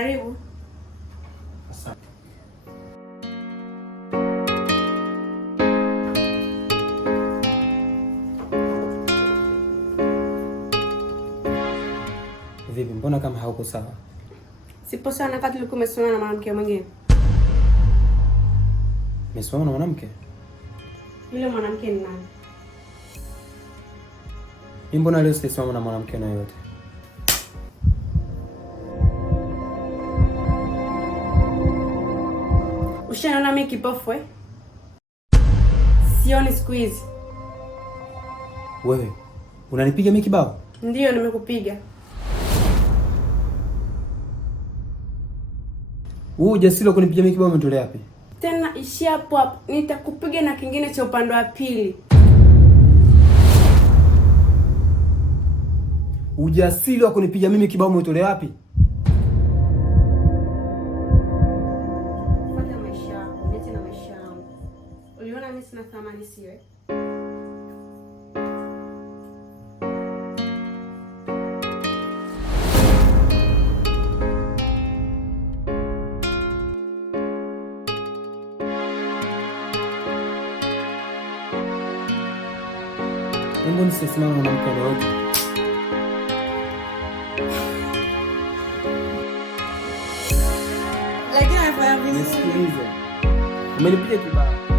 Karibu. Asante. Vipi, mbona kama hauko sawa? Sipo sana wakati ulikuwa umesimama na mwanamke mwingine. Umesimama na mwanamke? Yule mwanamke ni nani? Mbona leo sisimama na mwanamke na yote? Ushaona mimi kipofu eh? Sioni siku hizi. Wewe unanipiga mimi kibao? Ndiyo, nimekupiga. Wewe ujasiri wa kunipiga mimi kibao umetolea wapi? Tena ishi hapo hapo. Nitakupiga na kingine cha upande wa pili. Ujasiri wa kunipiga mimi kibao umetolea wapi? Fuata maisha yako, niache na maisha yangu. Uliona mimi sina thamani siwe? Mbona sisimama na mwanamke na yote? Lakini anafanya vizuri. Nisikilize. Umenipiga kibao.